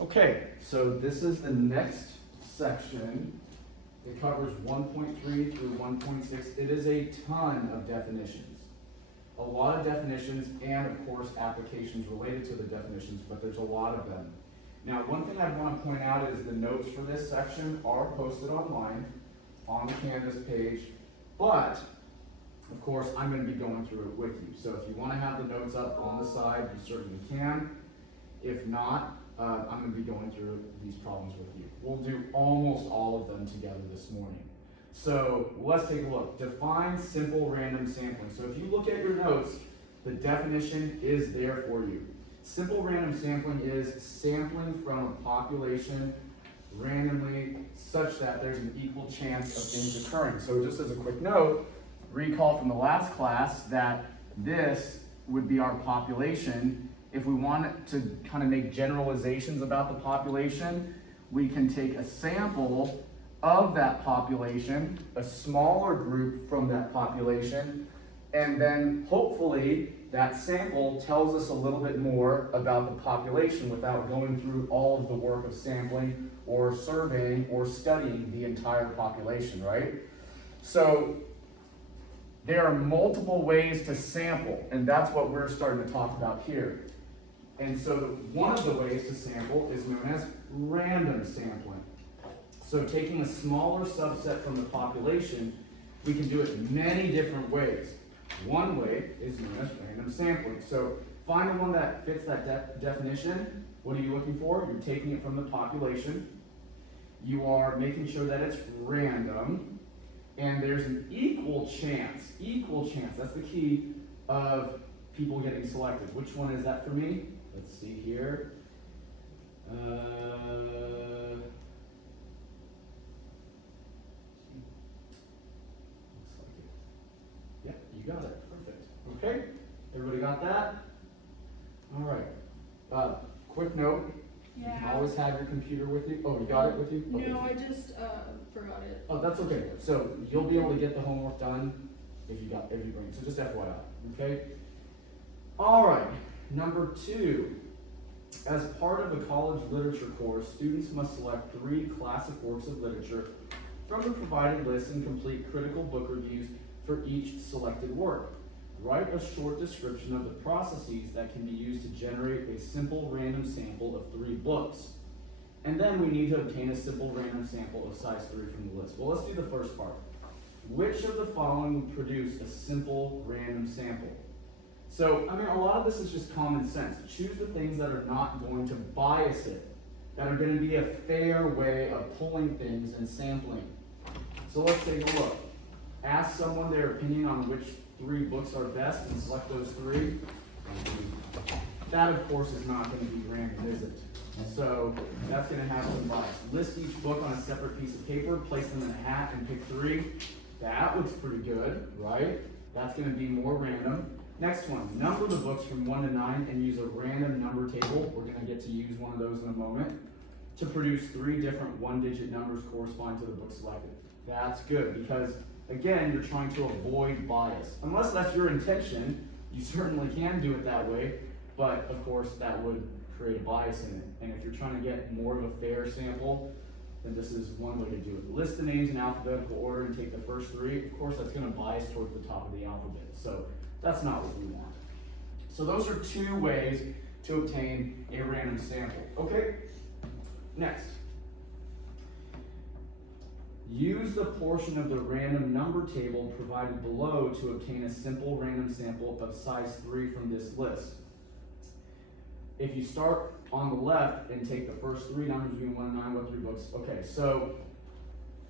Okay, so this is the next section. It covers 1.3 through 1.6. It is a ton of definitions. A lot of definitions and, of course, applications related to the definitions, but there's a lot of them. Now, one thing I want to point out is the notes for this section are posted online on the Canvas page, but, of course, I'm going to be going through it with you. So if you want to have the notes up on the side, you certainly can. If not, I'm going to be going through these problems with you. We'll do almost all of them together this morning. So let's take a look. Define simple random sampling. So if you look at your notes, the definition is there for you. Simple random sampling is sampling from a population randomly such that there's an equal chance of things occurring. So just as a quick note, recall from the last class that this would be our population. If we want to kind of make generalizations about the population, we can take a sample of that population, a smaller group from that population, and then hopefully that sample tells us a little bit more about the population without going through all of the work of sampling or surveying or studying the entire population, right? So there are multiple ways to sample, and that's what we're starting to talk about here. And so one of the ways to sample is known as random sampling. So taking a smaller subset from the population, we can do it many different ways. One way is known as random sampling. So find the one that fits that definition. What are you looking for? You're taking it from the population. You are making sure that it's random. And there's an equal chance, that's the key, of people getting selected. Which one is that for me? Let's see here. Yeah, you got it. Perfect. Okay, everybody got that? All right. Quick note. Yeah. You can always have your computer with you. Oh, you got it with you? Okay. No, I just forgot it. Oh, that's okay. So you'll be able to get the homework done if you bring it. So just FYI. Okay. All right. Number 2. As part of a college literature course, students must select 3 classic works of literature from the provided list and complete critical book reviews for each selected work. Write a short description of the processes that can be used to generate a simple random sample of 3 books. And then we need to obtain a simple random sample of size 3 from the list. Well, let's do the first part. Which of the following would produce a simple random sample? So, I mean, a lot of this is just common sense. Choose the things that are not going to bias it, that are going to be a fair way of pulling things and sampling. So let's take a look. Ask someone their opinion on which 3 books are best and select those 3. That, of course, is not going to be random, is it? So that's going to have some bias. List each book on a separate piece of paper, place them in a hat, and pick 3. That looks pretty good, right? That's going to be more random. Next one, number the books from 1 to 9 and use a random number table. We're going to get to use one of those in a moment to produce 3 different 1-digit numbers corresponding to the book selected. That's good because, again, you're trying to avoid bias. Unless that's your intention, you certainly can do it that way, but of course that would create a bias in it. And if you're trying to get more of a fair sample, then this is one way to do it. List the names in alphabetical order and take the first 3. Of course, that's going to bias towards the top of the alphabet. So that's not what we want. So those are 2 ways to obtain a random sample. Okay, next. Use the portion of the random number table provided below to obtain a simple random sample of size 3 from this list. If you start on the left and take the first 3 numbers between 1 and 9, what 3 books? Okay, so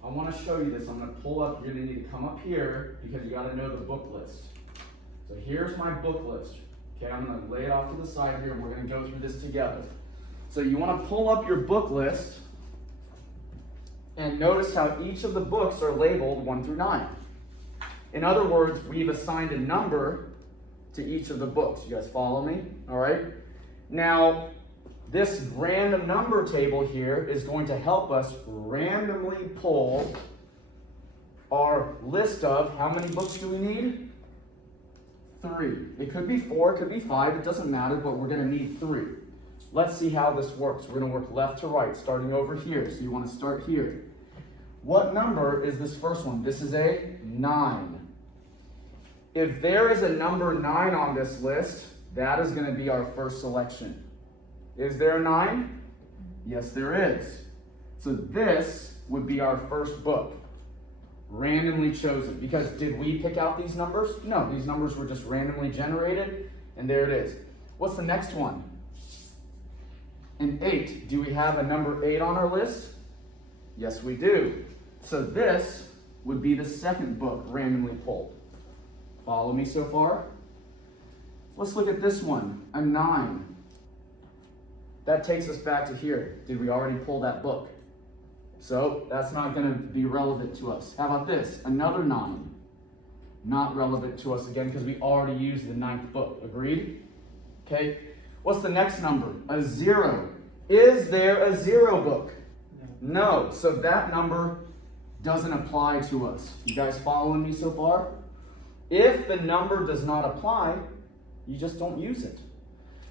I want to show you this. I'm going to pull up. You're going to need to come up here because you got to know the book list. So here's my book list. Okay, I'm going to lay it off to the side here and we're going to go through this together. So you want to pull up your book list and notice how each of the books are labeled 1 through 9. In other words, we've assigned a number to each of the books. You guys follow me? All right. Now, this random number table here is going to help us randomly pull our list of how many books do we need? 3. It could be 4, it could be 5, it doesn't matter, but we're going to need 3. Let's see how this works. We're gonna work left to right, starting over here. So you wanna start here. What number is this first one? This is a 9. If there is a number 9 on this list, that is gonna be our first selection. Is there a 9? Yes, there is. So this would be our first book, randomly chosen. Because did we pick out these numbers? No, these numbers were just randomly generated, and there it is. What's the next one? An 8. Do we have a number 8 on our list? Yes, we do. So this would be the second book randomly pulled. Follow me so far? Let's look at this one, a 9. That takes us back to here. Did we already pull that book? So that's not going to be relevant to us. How about this? Another 9. Not relevant to us again because we already used the 9th book. Agreed? Okay. What's the next number? A 0. Is there a 0 book? No. So that number doesn't apply to us. You guys following me so far? If the number does not apply, you just don't use it.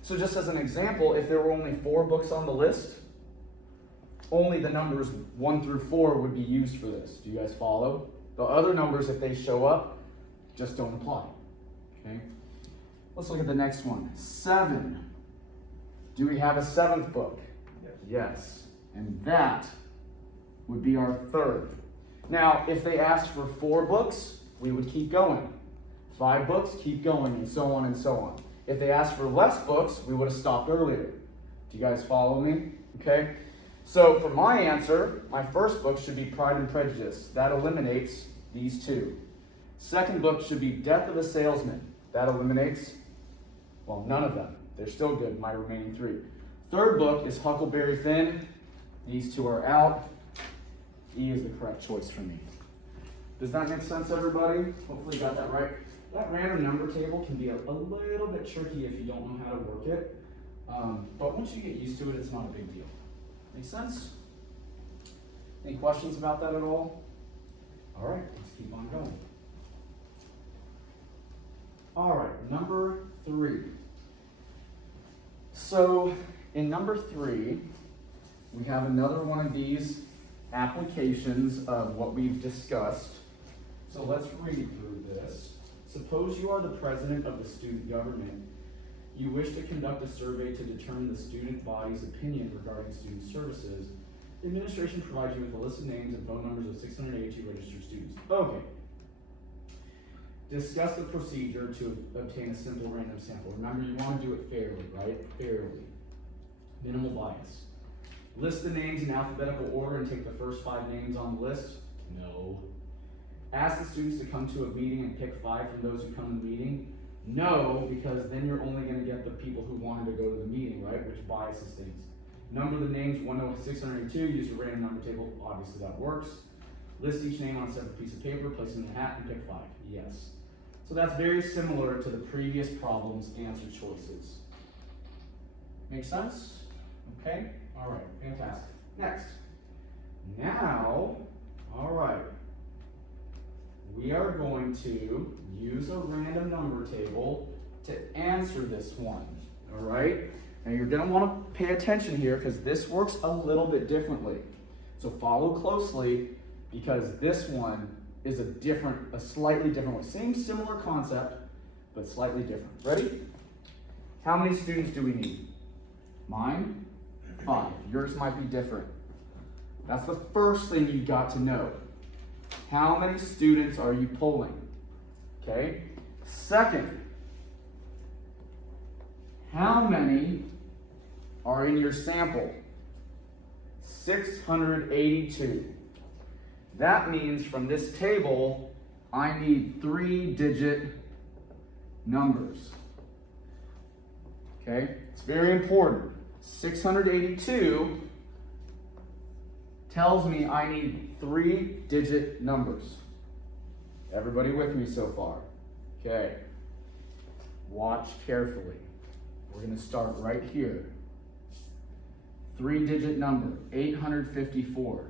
So just as an example, if there were only 4 books on the list, only the numbers 1 through 4 would be used for this. Do you guys follow? The other numbers, if they show up, just don't apply. Okay. Let's look at the next one. 7. Do we have a 7th book? Yes. And that would be our third. Now, if they asked for 4 books, we would keep going. 5 books, keep going, and so on and so on. If they asked for less books, we would have stopped earlier. Do you guys follow me? Okay. So for my answer, my first book should be Pride and Prejudice. That eliminates these 2. Second book should be Death of a Salesman. That eliminates, well, none of them. They're still good, my remaining 3. Third book is Huckleberry Finn. These 2 are out. E is the correct choice for me. Does that make sense, everybody? Hopefully you got that right. That random number table can be a little bit tricky if you don't know how to work it. But once you get used to it, it's not a big deal. Make sense? Any questions about that at all? All right, let's keep on going. All right, number 3. So in number 3, we have another one of these applications of what we've discussed. So let's read through this. Suppose you are the president of the student government. You wish to conduct a survey to determine the student body's opinion regarding student services. The administration provides you with a list of names and phone numbers of 682 registered students. Okay. Discuss the procedure to obtain a simple random sample. Remember, you want to do it fairly, right? Fairly. Minimal bias. List the names in alphabetical order and take the first 5 names on the list. No. Ask the students to come to a meeting and pick 5 from those who come to the meeting. No, because then you're only going to get the people who wanted to go to the meeting, right? Which biases things. Number the names 1 to 682. Use a random number table. Obviously that works. List each name on a separate piece of paper. Place them in the hat and pick 5. Yes. So that's very similar to the previous problem's answer choices. Make sense? Okay? All right. Fantastic. Next. Now, all right. We are going to use a random number table to answer this one, all right? Now you're gonna wanna pay attention here because this works a little bit differently. So follow closely because this one is a slightly different way. Same similar concept, but slightly different. Ready? How many students do we need? Mine? 5. Yours might be different. That's the first thing you've got to know. How many students are you polling? Okay. Second, how many are in your sample? 682. That means from this table, I need 3-digit numbers. Okay. It's very important. 682 tells me I need 3-digit numbers. Everybody with me so far? Okay. Watch carefully. We're going to start right here. 3-digit number, 854.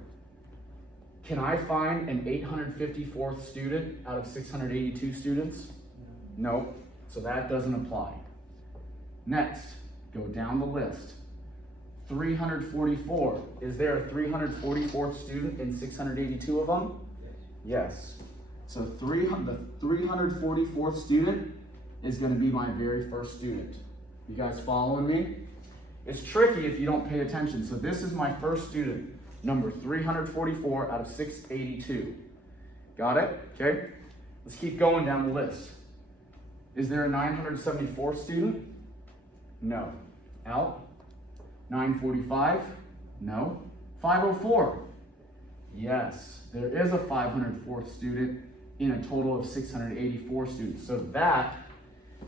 Can I find an 854th student out of 682 students? No. So that doesn't apply. Next, go down the list. 344. Is there a 344th student in 682 of them? Yes. So the 344th student is going to be my very first student. You guys following me? It's tricky if you don't pay attention. So this is my first student, number 344 out of 682. Got it? Okay. Let's keep going down the list. Is there a 974th student? No. Out. 945? No. 504? Yes. There is a 504th student in a total of 684 students. So that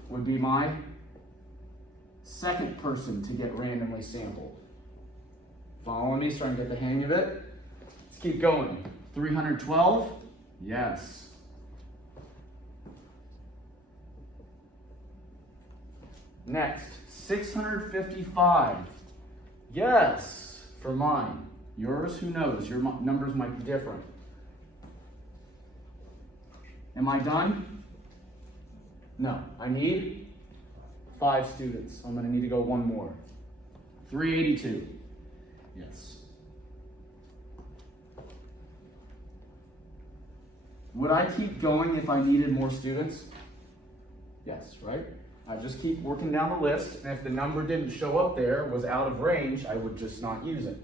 would be my second person to get randomly sampled. Following me, starting to get the hang of it. Let's keep going. 312? Yes. Next, 655. Yes, for mine. Yours, who knows? Your numbers might be different. Am I done? No, I need 5 students. I'm going to need to go one more. 382. Yes. Would I keep going if I needed more students? Yes, right? I just keep working down the list, and if the number didn't show up there, was out of range, I would just not use it.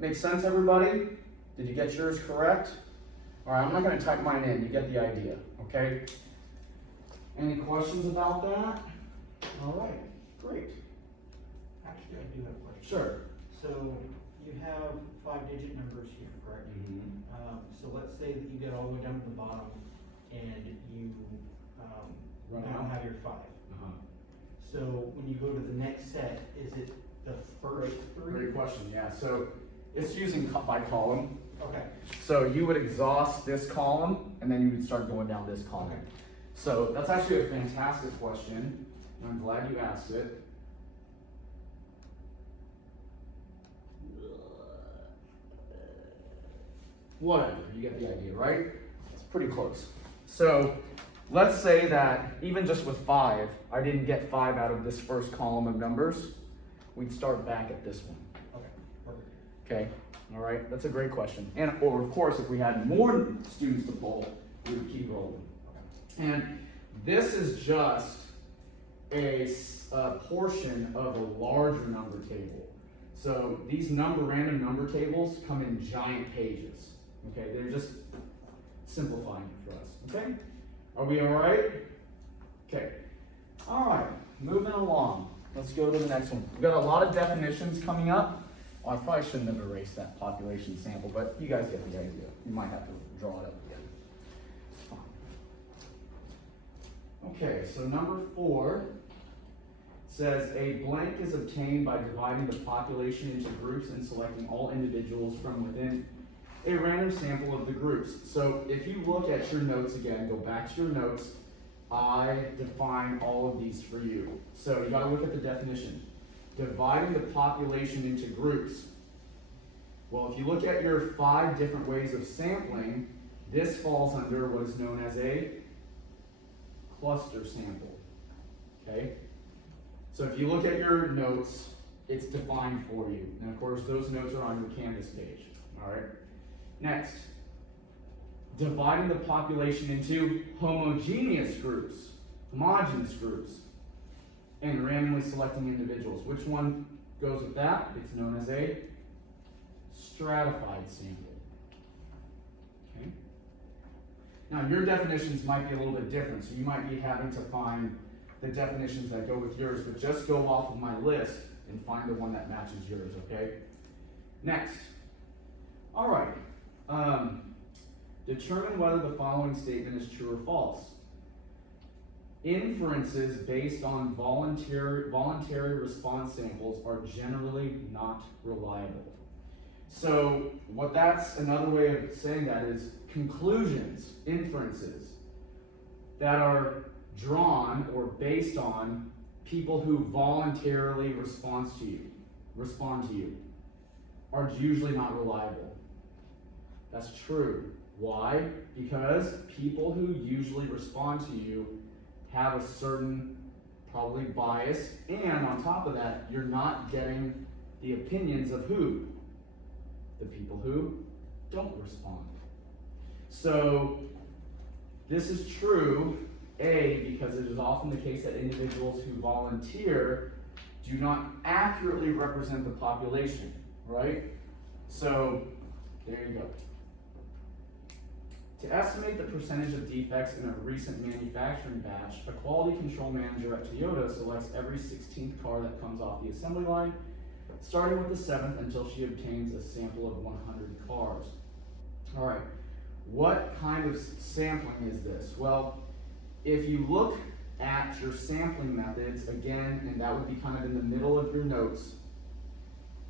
Make sense, everybody? Did you get yours correct? All right, I'm not going to type mine in. You get the idea, okay? Any questions about that? All right, great. Actually, I do have a question. Sure. So you have 5-digit numbers here, correct? Mm-hmm. So let's say that you get all the way down to the bottom and you Run now out. have your 5. Uh-huh. So when you go to the next set, is it the first 3? Great question, yeah. So it's using by column. Okay. So you would exhaust this column, and then you would start going down this column. Okay. So that's actually a fantastic question, and I'm glad you asked it. Whatever, you get the idea, right? It's pretty close. So let's say that even just with 5, I didn't get 5 out of this first column of numbers. We'd start back at this one. Okay. Perfect. Okay, all right, that's a great question. And or of course, if we had more students to pull, we would keep rolling. Okay. And this is just a portion of a larger number table. So these random number tables come in giant pages. Okay, they're just simplifying it for us. Okay, are we all right? Okay, all right, moving along. Let's go to the next one. We've got a lot of definitions coming up. Well, I probably shouldn't have erased that population sample, but you guys get the idea. You might have to draw it up again. It's fine. Okay, so number 4 says a blank is obtained by dividing the population into groups and selecting all individuals from within a random sample of the groups. So if you look at your notes again, go back to your notes, I define all of these for you. So you gotta look at the definition. Dividing the population into groups. Well, if you look at your 5 different ways of sampling, this falls under what is known as a cluster sample. Okay? So if you look at your notes, it's defined for you. And of course, those notes are on your Canvas page. All right? Next, dividing the population into homogeneous groups, and randomly selecting individuals. Which one goes with that? It's known as a stratified sample. Okay? Now, your definitions might be a little bit different, so you might be having to find the definitions that go with yours, but just go off of my list and find the one that matches yours, okay? Next. All right. Determine whether the following statement is true or false. Inferences based on voluntary response samples are generally not reliable. So that's another way of saying that is conclusions, inferences that are drawn or based on people who voluntarily respond to you are usually not reliable. That's true. Why? Because people who usually respond to you have a certain probably bias, and on top of that, you're not getting the opinions of who? The people who don't respond. So this is true, A, because it is often the case that individuals who volunteer do not accurately represent the population, right? So there you go. To estimate the percentage of defects in a recent manufacturing batch, a quality control manager at Toyota selects every 16th car that comes off the assembly line, starting with the 7th until she obtains a sample of 100 cars. All right, what kind of sampling is this? Well, if you look at your sampling methods, again, and that would be kind of in the middle of your notes,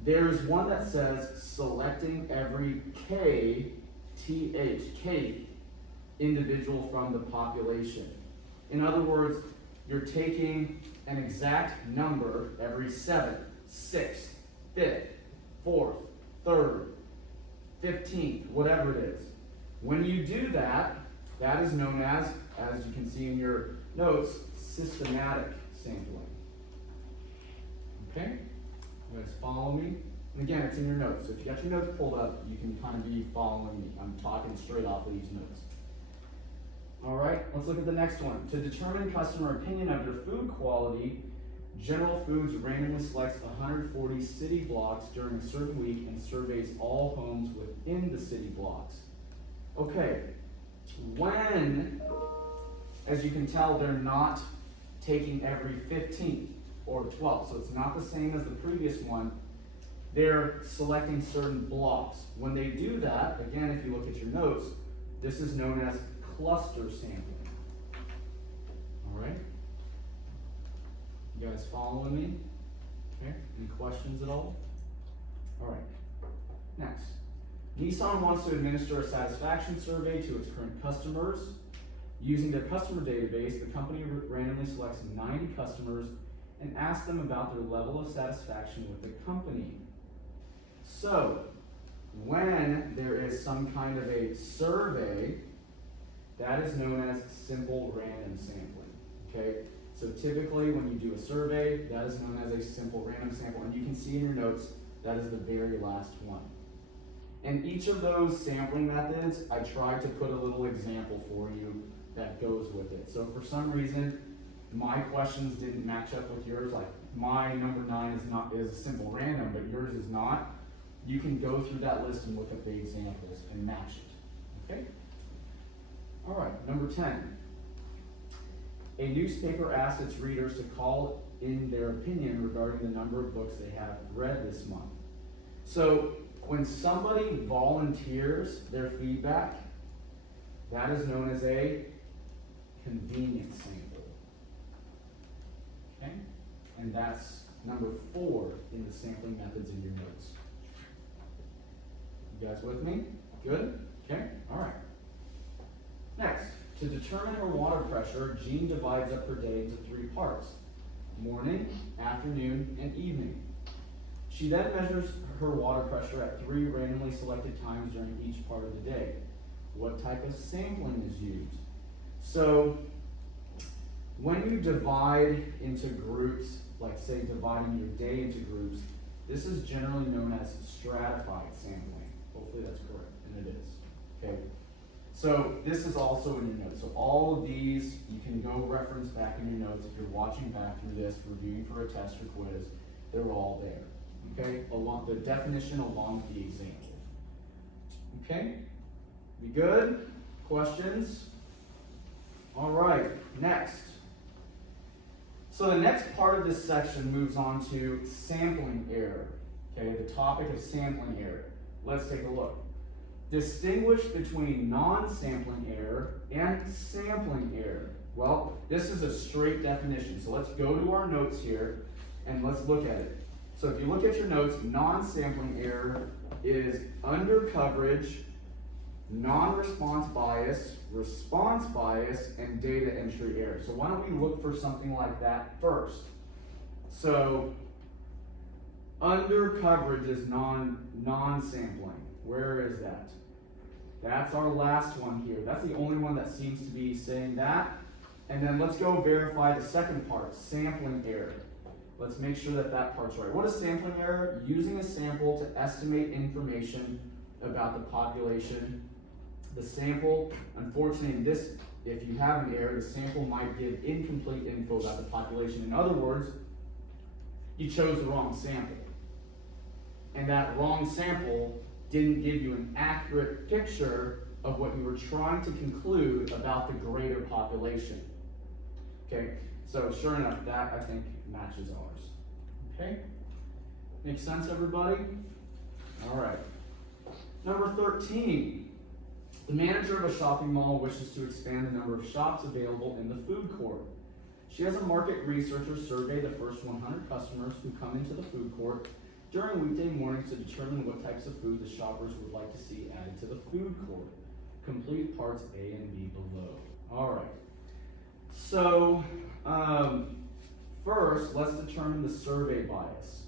there's one that says selecting every K individual from the population. In other words, you're taking an exact number every 7th, 6th, 5th, 4th, 3rd, 15th, whatever it is. When you do that, that is known as you can see in your notes, systematic sampling. Okay? You guys follow me? And again, it's in your notes. So if you got your notes pulled up, you can kind of be following me. I'm talking straight off of these notes. All right, let's look at the next one. To determine customer opinion of your food quality, General Foods randomly selects 140 city blocks during a certain week and surveys all homes within the city blocks. Okay, when, as you can tell, they're not taking every 15th or 12th, so it's not the same as the previous one. They're selecting certain blocks. When they do that, again, if you look at your notes, this is known as cluster sampling. All right? You guys following me? Okay, any questions at all? All right, next. Nissan wants to administer a satisfaction survey to its current customers. Using their customer database, the company randomly selects 90 customers and asks them about their level of satisfaction with the company. So, when there is some kind of a survey, that is known as simple random sampling, okay? So typically when you do a survey, that is known as a simple random sample, and you can see in your notes, that is the very last one. And each of those sampling methods, I tried to put a little example for you that goes with it. So for some reason, my questions didn't match up with yours, like my number 9 is a simple random, but yours is not. You can go through that list and look at the examples and match it, okay? All right, number 10. A newspaper asks its readers to call in their opinion regarding the number of books they have read this month. So when somebody volunteers their feedback, that is known as a convenience sample. Okay? And that's number 4 in the sampling methods in your notes. You guys with me? Good? Okay? All right. Next, to determine her water pressure, Jean divides up her day into 3 parts: morning, afternoon, and evening. She then measures her water pressure at 3 randomly selected times during each part of the day. What type of sampling is used? So, when you divide into groups, like say dividing your day into groups, this is generally known as stratified sampling. Hopefully that's correct, and it is. Okay. So this is also in your notes. So all of these, you can go reference back in your notes if you're watching back through this, reviewing for a test or quiz. They're all there. Okay? Along the definition along with the example. Okay? We good? Questions? All right, next. So the next part of this section moves on to sampling error. Okay, the topic of sampling error. Let's take a look. Distinguish between non-sampling error and sampling error. Well, this is a straight definition. So let's go to our notes here and let's look at it. So if you look at your notes, non-sampling error is under coverage, non-response bias, response bias, and data entry error. So why don't we look for something like that first? So under coverage is non-sampling. Where is that? That's our last one here. That's the only one that seems to be saying that. And then let's go verify the second part, sampling error. Let's make sure that that part's right. What is sampling error? Using a sample to estimate information about the population. The sample, unfortunately, if you have an error, the sample might give incomplete info about the population. In other words, you chose the wrong sample. And that wrong sample didn't give you an accurate picture of what you were trying to conclude about the greater population. Okay, so sure enough, that I think matches ours. Okay, make sense, everybody? All right. Number 13, the manager of a shopping mall wishes to expand the number of shops available in the food court. She has a market researcher survey the first 100 customers who come into the food court during weekday mornings to determine what types of food the shoppers would like to see added to the food court. Complete parts A and B below. All right. So, first, let's determine the survey bias.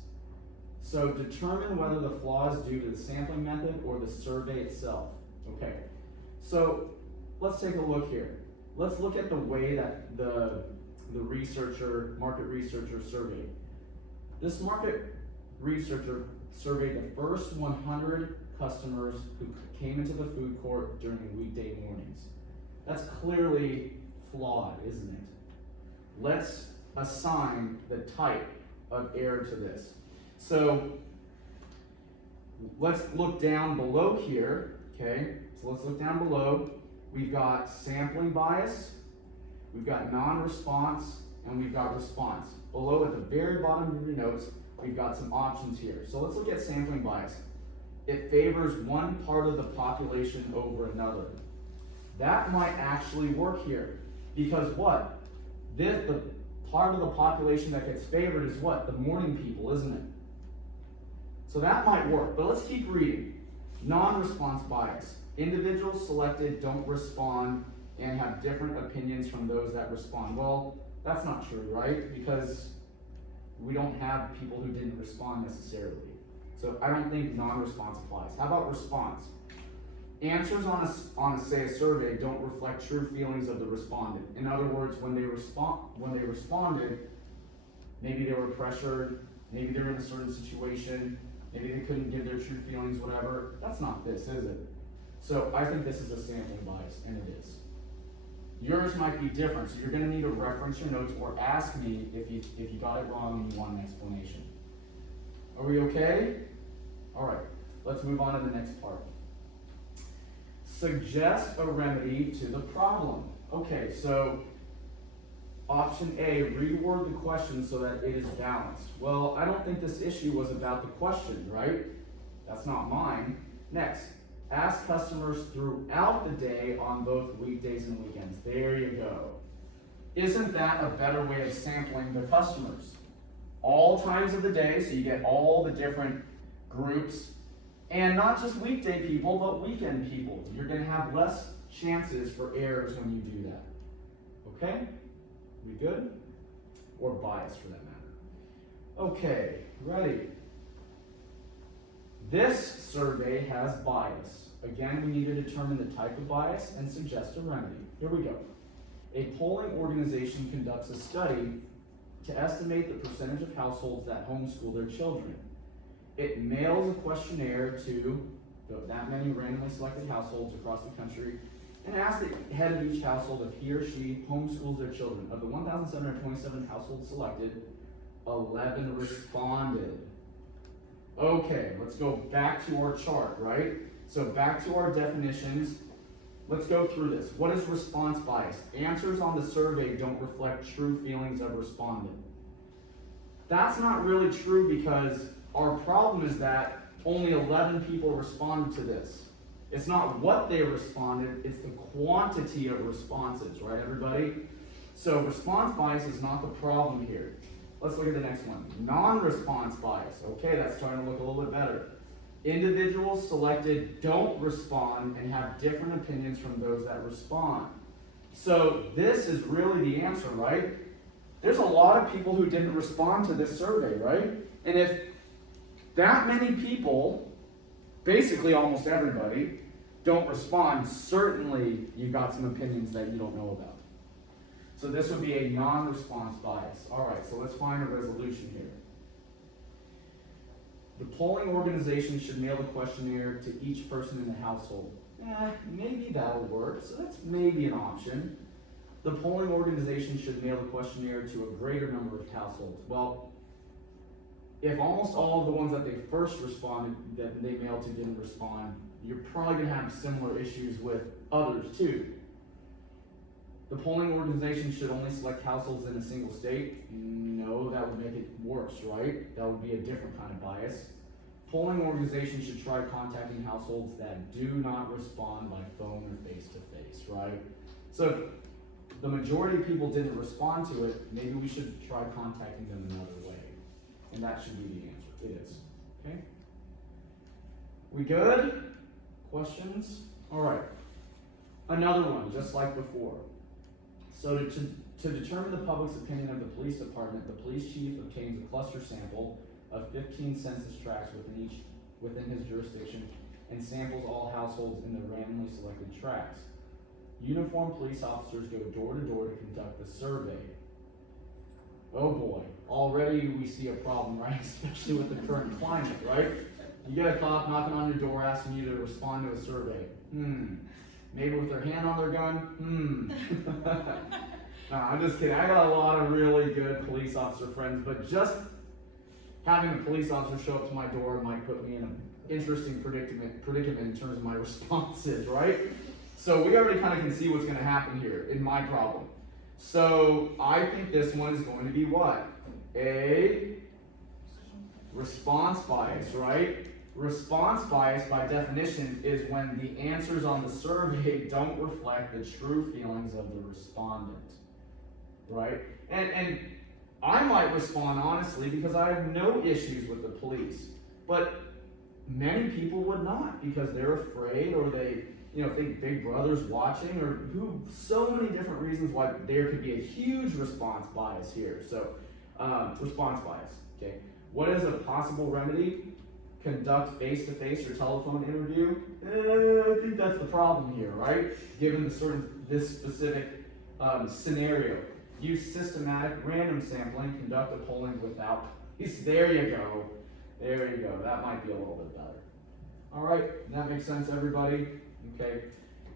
So, determine whether the flaw is due to the sampling method or the survey itself. Okay. So, let's take a look here. Let's look at the way that the market researcher surveyed. This market researcher surveyed the first 100 customers who came into the food court during weekday mornings. That's clearly flawed, isn't it? Let's assign the type of error to this. So let's look down below here, okay? So let's look down below. We've got sampling bias, we've got non-response, and we've got response. Below at the very bottom of your notes, we've got some options here. So let's look at sampling bias. It favors one part of the population over another. That might actually work here. Because what? The part of the population that gets favored is what? The morning people, isn't it? So that might work, but let's keep reading. Non-response bias. Individuals selected don't respond and have different opinions from those that respond. Well, that's not true, right? Because we don't have people who didn't respond necessarily. So I don't think non-response applies. How about response? Answers on a survey don't reflect true feelings of the respondent. In other words, when they responded, maybe they were pressured, maybe they were in a certain situation, maybe they couldn't give their true feelings, whatever. That's not this, is it? So I think this is a sampling bias, and it is. Yours might be different, so you're going to need to reference your notes or ask me if you got it wrong and you want an explanation. Are we okay? All right, let's move on to the next part. Suggest a remedy to the problem. Okay, so option A, reword the question so that it is balanced. Well, I don't think this issue was about the question, right? That's not mine. Next, ask customers throughout the day on both weekdays and weekends. There you go. Isn't that a better way of sampling the customers? All times of the day, so you get all the different groups, and not just weekday people, but weekend people. You're going to have less chances for errors when you do that. Okay? We good? Or bias for that matter. Okay, ready. This survey has bias. Again, we need to determine the type of bias and suggest a remedy. Here we go. A polling organization conducts a study to estimate the percentage of households that homeschool their children. It mails a questionnaire to that many randomly selected households across the country and asks the head of each household if he or she homeschools their children. Of the 1,727 households selected, 11 responded. Okay, let's go back to our chart, right? So back to our definitions. Let's go through this. What is response bias? Answers on the survey don't reflect true feelings of respondent. That's not really true because our problem is that only 11 people responded to this. It's not what they responded, it's the quantity of responses, right, everybody? So response bias is not the problem here. Let's look at the next one. Non-response bias. Okay, that's starting to look a little bit better. Individuals selected don't respond and have different opinions from those that respond. So this is really the answer, right? There's a lot of people who didn't respond to this survey, right? And if that many people, basically almost everybody, don't respond, certainly you've got some opinions that you don't know about. So this would be a non-response bias. All right, so let's find a resolution here. The polling organization should mail the questionnaire to each person in the household. Maybe that'll work, so that's maybe an option. The polling organization should mail the questionnaire to a greater number of households. Well, if almost all of the ones that they first responded, that they mailed to didn't respond, you're probably going to have similar issues with others too. The polling organization should only select households in a single state. No, that would make it worse, right? That would be a different kind of bias. Polling organizations should try contacting households that do not respond by phone or face-to-face, right? So if the majority of people didn't respond to it, maybe we should try contacting them another way. And that should be the answer. It is. Okay? We good? Questions? All right. Another one, just like before. So to determine the public's opinion of the police department, the police chief obtains a cluster sample of 15 census tracts within his jurisdiction and samples all households in the randomly selected tracts. Uniformed police officers go door to door to conduct the survey. Oh boy, already we see a problem, right? Especially with the current climate, right? You get a cop knocking on your door asking you to respond to a survey. Maybe with their hand on their gun? Nah, I'm just kidding. I got a lot of really good police officer friends, but just having a police officer show up to my door might put me in an interesting predicament in terms of my responses, right? So we already kind of can see what's going to happen here in my problem. So I think this one is going to be what? A response bias, right? Response bias, by definition, is when the answers on the survey don't reflect the true feelings of the respondent, right? And I might respond honestly because I have no issues with the police, but many people would not because they're afraid or they, think Big Brother's watching or so many different reasons why there could be a huge response bias here. So, response bias, okay. What is a possible remedy? Conduct face-to-face or telephone interview? I think that's the problem here, right? Given this specific scenario. Use systematic random sampling, conduct a polling without police. There you go. There you go. That might be a little bit better. All right, that makes sense, everybody? Okay.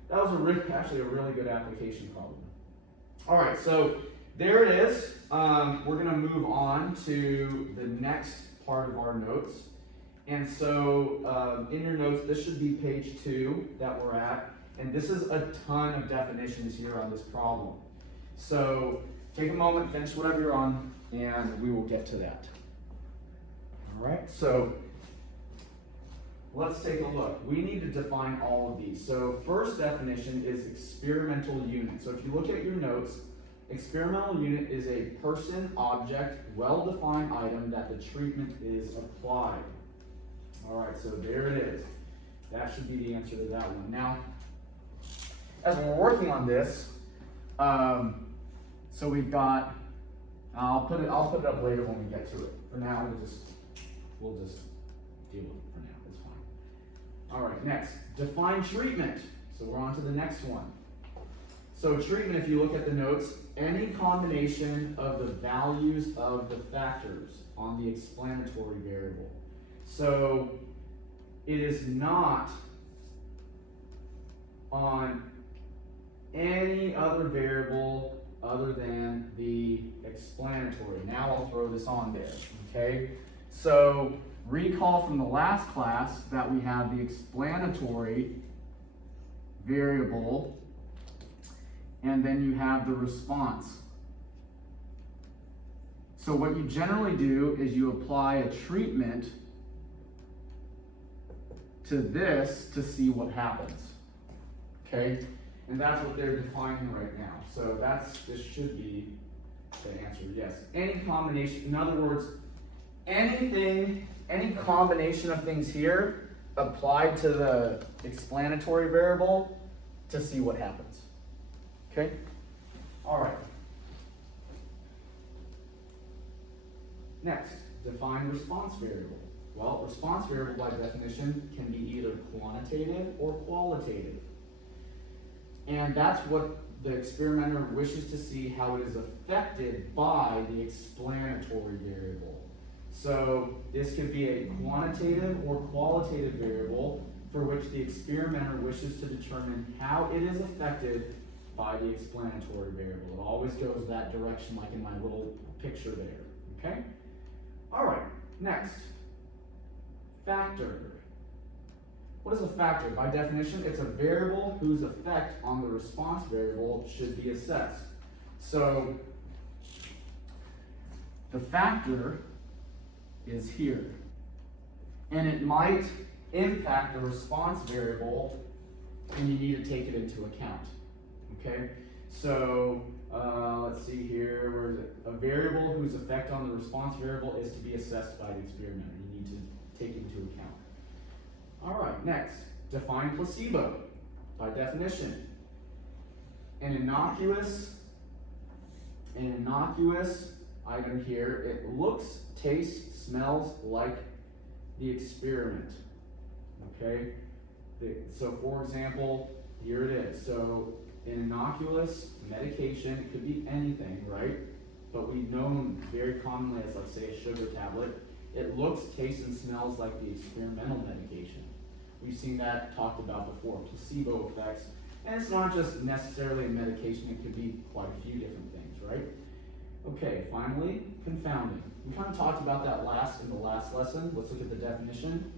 That was actually a really good application problem. All right, so there it is. We're going to move on to the next part of our notes. And so in your notes, this should be page 2 that we're at. And this is a ton of definitions here on this problem. So take a moment, finish whatever you're on, and we will get to that. All right, so let's take a look. We need to define all of these. So first definition is experimental unit. So if you look at your notes, experimental unit is a person, object, well-defined item that the treatment is applied. All right, so there it is. That should be the answer to that one. Now, as we're working on this, so we've got, I'll put it up later when we get to it. For now, we'll just deal with it for now. It's fine. All right, next, define treatment. So we're on to the next one. So treatment, if you look at the notes, any combination of the values of the factors on the explanatory variable. So it is not on any other variable other than the explanatory. Now I'll throw this on there, okay? So recall from the last class that we have the explanatory variable and then you have the response. So what you generally do is you apply a treatment to this to see what happens, okay? And that's what they're defining right now. So this should be the answer, yes. Any combination, in other words, any combination of things here applied to the explanatory variable to see what happens, okay? All right. Next, define response variable. Well, response variable by definition can be either quantitative or qualitative. And that's what the experimenter wishes to see how it is affected by the explanatory variable. So this could be a quantitative or qualitative variable for which the experimenter wishes to determine how it is affected by the explanatory variable. It always goes that direction, like in my little picture there, okay? All right, next, factor. What is a factor? By definition, it's a variable whose effect on the response variable should be assessed. So the factor is here, and it might impact the response variable, and you need to take it into account. Okay, so let's see here, where is it? A variable whose effect on the response variable is to be assessed by the experimenter. You need to take into account. All right, next, define placebo. By definition, an innocuous item here, it looks, tastes, smells like the experiment. Okay, so for example, here it is. So an innocuous medication, it could be anything, right? But we've known very commonly as, like, say, a sugar tablet. It looks, tastes, and smells like the experimental medication. We've seen that talked about before, placebo effects. And it's not just necessarily a medication, it could be quite a few different things, right? Okay, finally, confounding. We kind of talked about that in the last lesson. Let's look at the definition.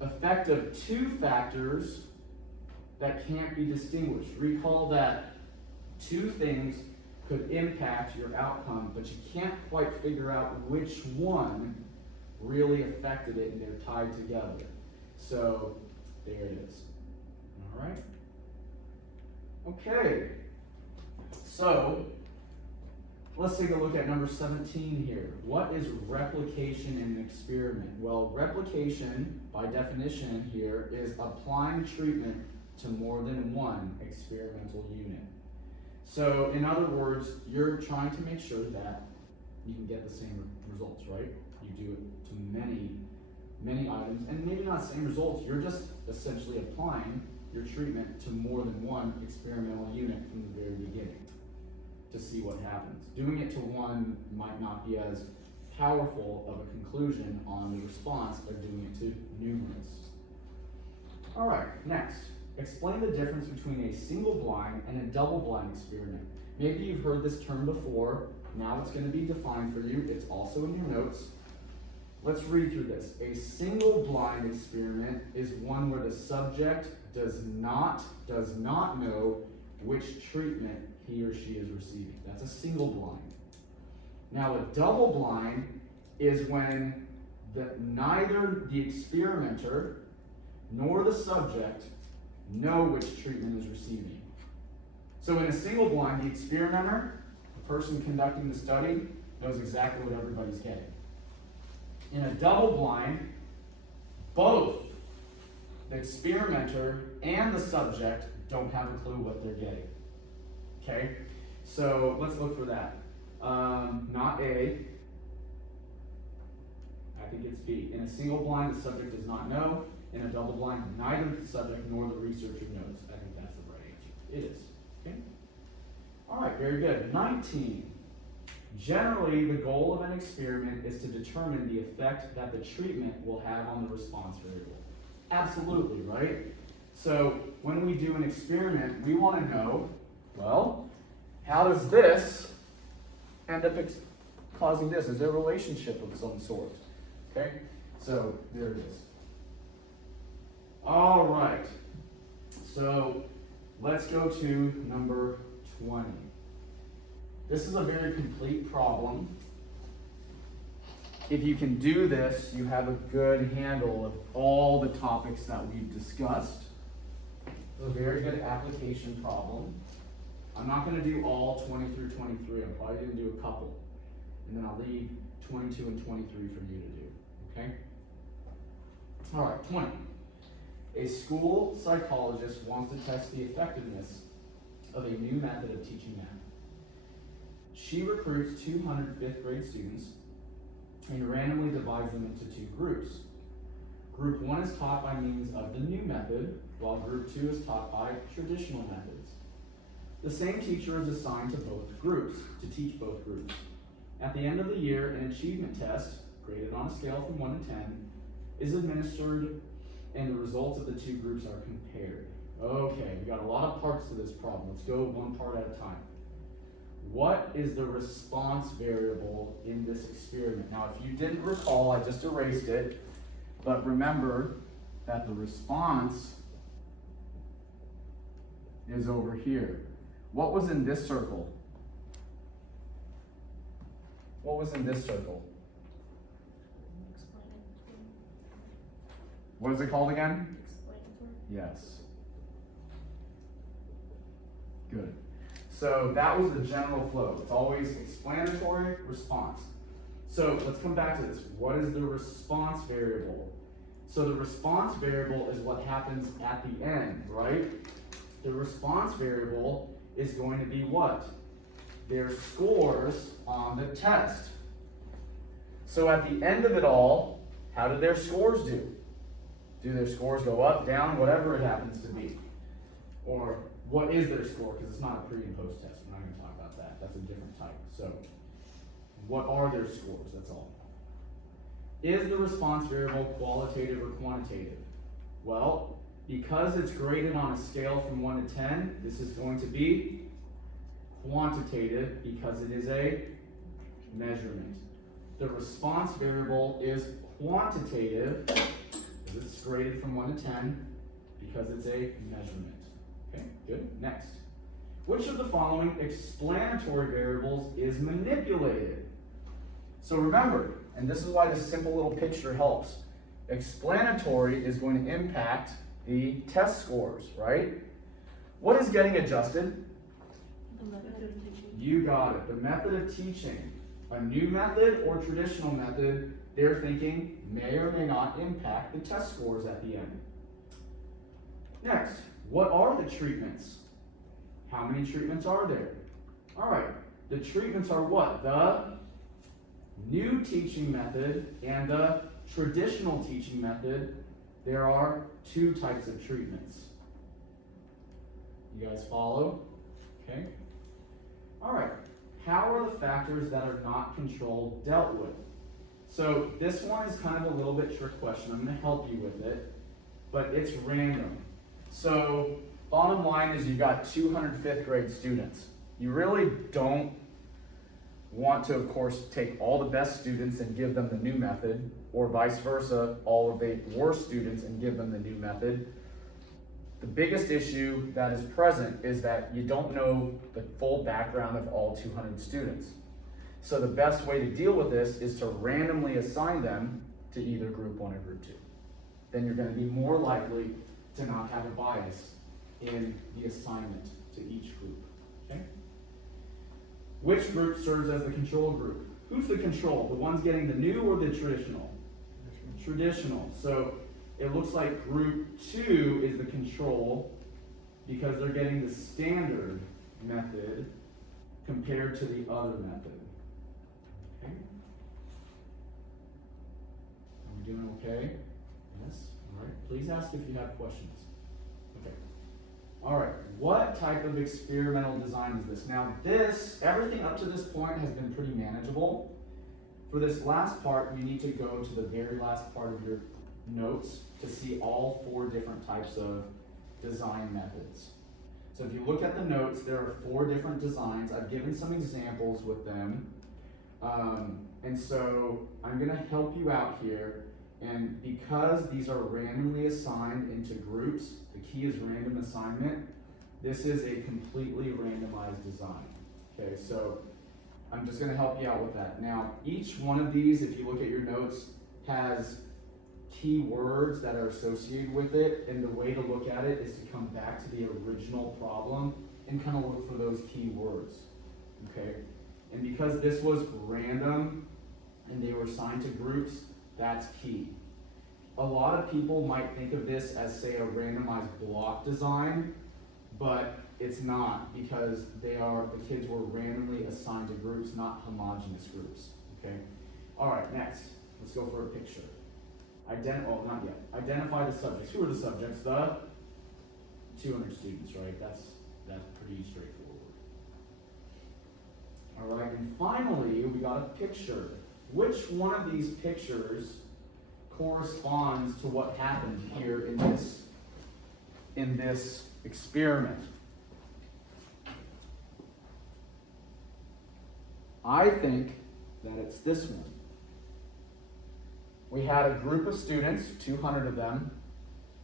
Effect of two factors that can't be distinguished. Recall that two things could impact your outcome, but you can't quite figure out which one really affected it, and they're tied together. So there it is. All right. Okay. So let's take a look at number 17 here. What is replication in an experiment? Well, replication, by definition here, is applying treatment to more than one experimental unit. So, in other words, you're trying to make sure that you can get the same results, right? You do it to many items, and maybe not the same results, you're just essentially applying your treatment to more than one experimental unit from the very beginning to see what happens. Doing it to one might not be as powerful of a conclusion on the response as doing it to numerous. All right, next. Explain the difference between a single blind and a double blind experiment. Maybe you've heard this term before. Now it's going to be defined for you. It's also in your notes. Let's read through this. A single blind experiment is one where the subject does not know which treatment he or she is receiving. That's a single blind. Now a double blind is when neither the experimenter nor the subject know which treatment is receiving. So in a single blind, the experimenter, the person conducting the study, knows exactly what everybody's getting. In a double blind, both the experimenter and the subject don't have a clue what they're getting. Okay? So let's look for that. Not A. I think it's B. In a single blind, the subject does not know. In a double blind, neither the subject nor the researcher knows. I think that's the right answer. It is. Okay? All right, very good. 19. Generally, the goal of an experiment is to determine the effect that the treatment will have on the response variable. Absolutely, right? So when we do an experiment, we want to know, well, how does this end up causing this? Is there a relationship of some sort? Okay? So there it is. All right, so let's go to number 20. This is a very complete problem. If you can do this, you have a good handle of all the topics that we've discussed. It's a very good application problem. I'm not going to do all 20 through 23. I'm probably going to do a couple. And then I'll leave 22 and 23 for you to do. Okay? All right, 20. A school psychologist wants to test the effectiveness of a new method of teaching math. She recruits 200 fifth grade students and randomly divides them into two groups. Group 1 is taught by means of the new method, while Group 2 is taught by traditional methods. The same teacher is assigned to both groups, to teach both groups. At the end of the year, an achievement test, graded on a scale from 1 to 10, is administered and the results of the two groups are compared. Okay, we got a lot of parts to this problem. Let's go one part at a time. What is the response variable in this experiment? Now, if you didn't recall, I just erased it, but remember that the response is over here. What was in this circle? What was in this circle? What is it called again? Yes. Good. So that was the general flow. It's always explanatory, response. So let's come back to this. What is the response variable? So the response variable is what happens at the end, right? The response variable is going to be what? Their scores on the test. So at the end of it all, how did their scores do? Do their scores go up, down, whatever it happens to be? Or what is their score? Because it's not a pre and post test. We're not going to talk about that. That's a different type. So what are their scores? That's all. Is the response variable qualitative or quantitative? Well, because it's graded on a scale from 1 to 10, this is going to be quantitative because it is a measurement. The response variable is quantitative because it's graded from 1 to 10 because it's a measurement. Okay, good. Next. Which of the following explanatory variables is manipulated? So remember, and this is why this simple little picture helps. Explanatory is going to impact the test scores, right? What is getting adjusted? The method of teaching. You got it. The method of teaching. A new method or traditional method, they're thinking may or may not impact the test scores at the end. Next, what are the treatments? How many treatments are there? All right, the treatments are what? The new teaching method and the traditional teaching method. There are two types of treatments. You guys follow? Okay. All right. How are the factors that are not controlled dealt with? So this one is kind of a little bit trick question. I'm going to help you with it, but it's random. So bottom line is you've got 200 fifth grade students. You really don't want to, of course, take all the best students and give them the new method, or vice versa, all of the worst students and give them the new method. The biggest issue that is present is that you don't know the full background of all 200 students. So the best way to deal with this is to randomly assign them to either group 1 or group 2. Then you're going to be more likely to not have a bias in the assignment to each group. Okay? Which group serves as the control group? Who's the control? The ones getting the new or the traditional? Traditional. So it looks like group 2 is the control because they're getting the standard method compared to the other method. Okay? Are we doing okay? Yes? All right. Please ask if you have questions. Okay. All right. What type of experimental design is this? Now everything up to this point has been pretty manageable. For this last part, you need to go to the very last part of your notes to see all 4 different types of design methods. So if you look at the notes, there are 4 different designs. I've given some examples with them. And so I'm going to help you out here. And because these are randomly assigned into groups, the key is random assignment. This is a completely randomized design. Okay, so I'm just going to help you out with that. Now, each one of these, if you look at your notes, has key words that are associated with it, and the way to look at it is to come back to the original problem and kind of look for those key words. Okay? And because this was random and they were assigned to groups, that's key. A lot of people might think of this as, say, a randomized block design, but it's not, because the kids were randomly assigned to groups, not homogeneous groups. Okay? All right, next, let's go for a picture. Not yet. Identify the subjects. Who are the subjects? The 200 students, right? That's pretty straightforward. All right, and finally, we got a picture. Which one of these pictures corresponds to what happened here in this experiment? I think that it's this one. We had a group of students, 200 of them.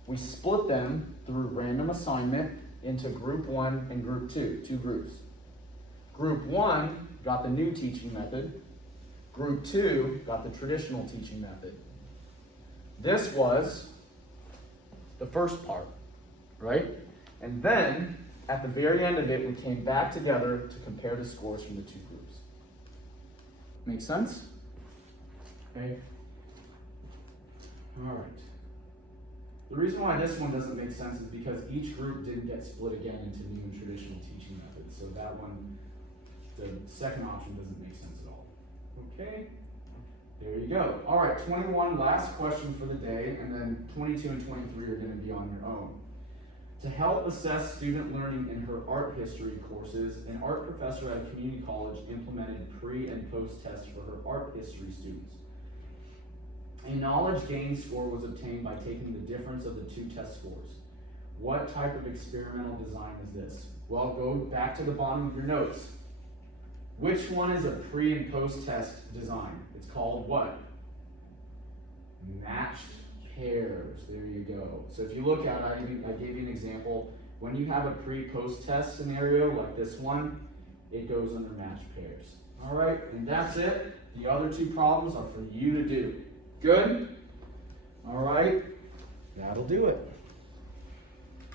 We split them through random assignment into group 1 and group 2, two groups. Group 1 got the new teaching method. Group 2 got the traditional teaching method. This was the first part, right? And then, at the very end of it, we came back together to compare the scores from the two groups. Make sense? Okay. All right. The reason why this one doesn't make sense is because each group didn't get split again into new and traditional teaching methods. So that one, the second option doesn't make sense at all. Okay, there you go. All right, 21, last question for the day, and then 22 and 23 are going to be on your own. To help assess student learning in her art history courses, an art professor at a community college implemented pre- and post-tests for her art history students. A knowledge gain score was obtained by taking the difference of the two test scores. What type of experimental design is this? Well, go back to the bottom of your notes. Which one is a pre- and post-test design? It's called what? Matched pairs. There you go. So if you look at it, I gave you an example. When you have a pre-post-test scenario like this one, it goes under matched pairs. All right, and that's it. The other two problems are for you to do. Good? All right, that'll do it.